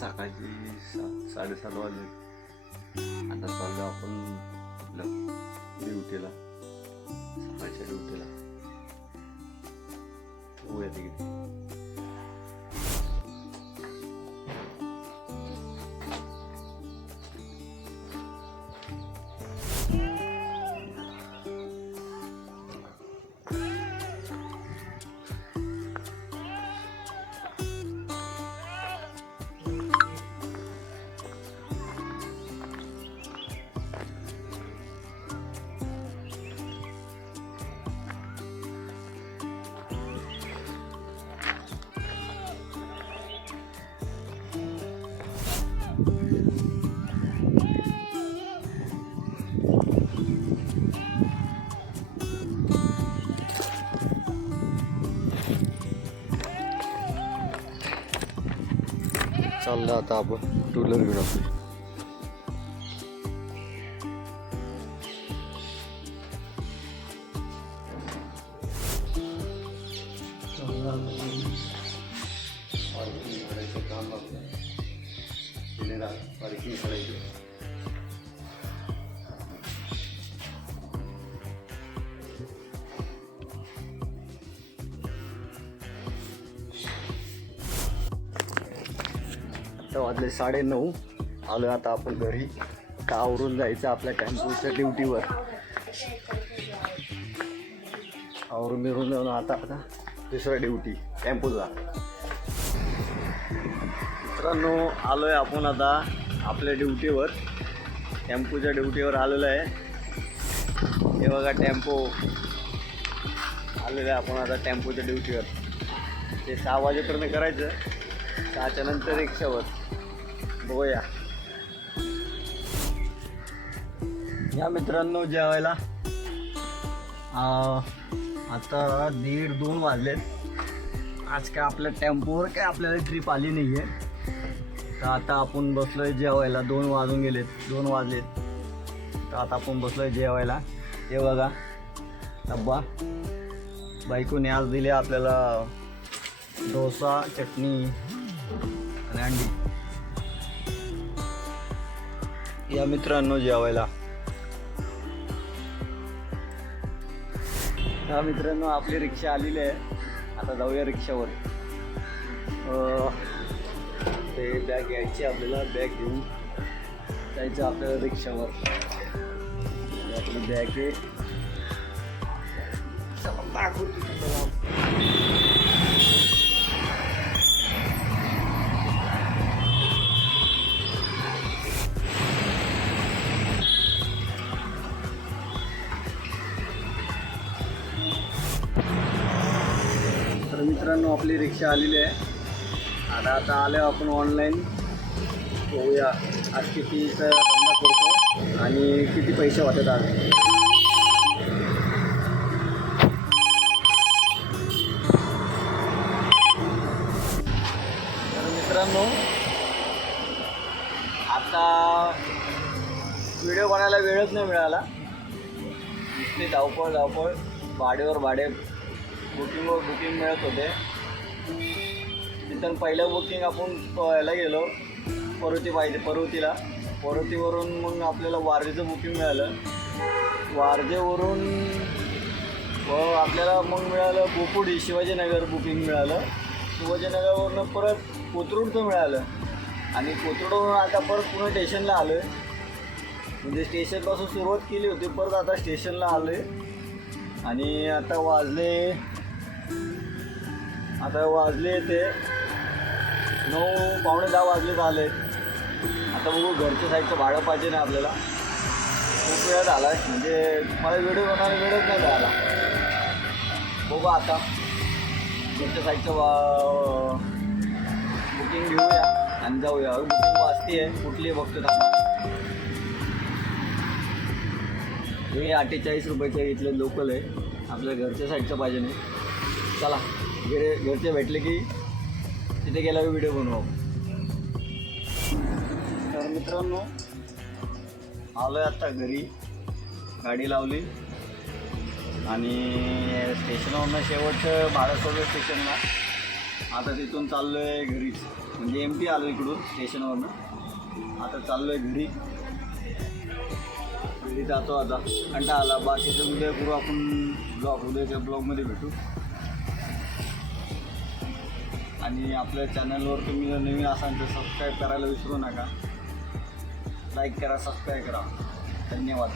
सकाळची 7:30 वाजले. आता चाललो आपण आपल्या ड्युटीला, सकाळच्या ड्युटीला. होऊया तिकडे. चाललं आता आपण टू व्हीलर घेऊन आपली. काम पार्किंग करायची. वाजले 9:30. आलो आता आपण घरी. का आवरून जायचं आपल्या टेम्पोच्या ड्युटीवर. आवरून बिरून जाऊन आता दुसरा ड्युटी टेम्पोचा. मित्रांनो आलोय आपण आता आपल्या ड्युटीवर, टेम्पोच्या ड्युटीवर आलेलो आहे. हे बघा टेम्पो आलेलं आहे. आपण आता टेम्पोच्या ड्युटीवर ते 6 वाजेपर्यंत करायचं. 6च्या नंतर रिक्षावर बघूया. या मित्रांनो जेवायला आता 1:30-2 वाजलेत. आज काय आपल्या टेम्पोवर काय आपल्याला ट्रिप आली नाही आहे. तर आता आपण बसलोय जेवायला. 2 वाजून गेलेत, 2 वाजलेत. तर आता आपण बसलोय जेवायला. हे बघा डब्बा बायकोने आज दिले आपल्याला, डोसा, चटणी आणि अंडी. या मित्रांनो जेवायला. या मित्रांनो आपली रिक्षा आलेली आहे. आता जाऊया रिक्षावर. ते बॅग घ्यायची आपल्याला. बॅग घेऊन जायचं आपल्याला रिक्षावर. आपली बॅग आहे. तर मित्रांनो आपली रिक्षा आलेली आहे. आता आलो आपण ऑनलाईन. बघूया आज कितीचा धंदा करतो आणि किती पैसे होतात आज. तर मित्रांनो आता व्हिडिओ बनायला वेळच नाही मिळाला. नुसते धावपळ भाडेवर भाडे बुकिंग मिळत होते. तिथून पहिलं बुकिंग आपण याला गेलो पर्वतीवरून मग आपल्याला वारजेचं बुकिंग मिळालं. वारजेवरून आपल्याला मग मिळालं बोपुडी शिवाजीनगर बुकिंग मिळालं. शिवाजीनगरवरून परत कोथरूडचं मिळालं. आणि कोथरूडवरून आता परत पुणे स्टेशनला आलो आहे. म्हणजे स्टेशनपासून सुरुवात केली होती, परत आता स्टेशनला आलो आहे. आणि आता वाजले ते 9, पावणे 10 वाजलेत आले. आता बघू घरच्या साईडचं भाडं पाहिजे ना आपल्याला. खूप वेळ झाला आहे, म्हणजे मला व्हिडिओ बनवायला वेळच नाही मिळाला. बघू आता घरच्या साईडचं बुकिंग घेऊया आणि जाऊया. बुकिंग वाजती आहे कुठली बघतो थांबा. हे 48 रुपयाचं इथलं लोकल आहे. आपल्या घरच्या साईडचं पाहिजे नाही. चला घरचे भेटले की तिथे गेल्यावर व्हिडिओ बनवू. तर मित्रांनो आलो आहे आता घरी. गाडी लावली आणि स्टेशनवरनं शेवटचं भाडं सोडलं स्टेशनला. आता तिथून चाललो आहे घरीच, म्हणजे एमटी आलो इकडून स्टेशनवरनं. आता चाललो आहे घरी जातो. आता कंटाळा आला. बाकीचं उद्या करू आपण उद्याच्या ब्लॉगमध्ये भेटू. आणि आपल्या चॅनलवर तुम्ही जर नवीन असाल तर सबस्क्राईब करायला विसरू नका. लाईक करा, सबस्क्राईब करा. धन्यवाद.